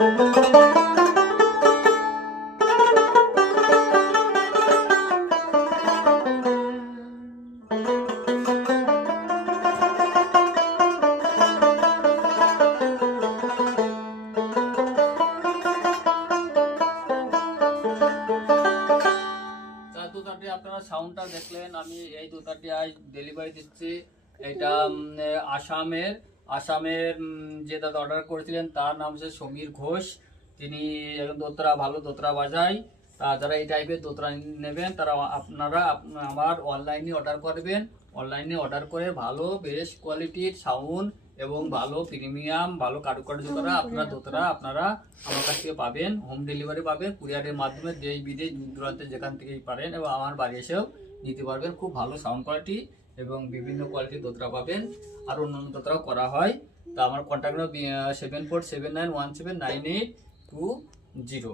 আপনারা সাউন্ডটা দেখলেন। আমি এই দোতাটি আজ ডেলিভারি দিচ্ছি। এটা আসামের যে দাদা অর্ডার করেছিলেন তার নাম হচ্ছে সমীর ঘোষ। তিনি দোতরা ভালো দোতরা বাজায়। যারা এই টাইপের দোতরা নেবেন তারা আপনারা আমার অনলাইনে অর্ডার করবেন। অনলাইনে অর্ডার করে ভালো বেস্ট কোয়ালিটির সাউন্ড এবং ভালো প্রিমিয়াম ভালো কারুকার্য করা আপনারা দোতরা আপনারা আমার কাছ থেকে পাবেন। হোম ডেলিভারি পাবেন কুরিয়ারের মাধ্যমে, দেশ বিদেশ দূর দূরান্তে যেখান থেকেই পারেন, এবং আমার বাড়ি এসেও নিতে পারবেন। খুব ভালো সাউন্ড কোয়ালিটি এবং বিভিন্ন কোয়ালিটির দোতরা পাবেন। আর অন্যান্য দোতরাও করা হয়। তা আমার কন্ট্যাক্ট নম্বর 7479179820।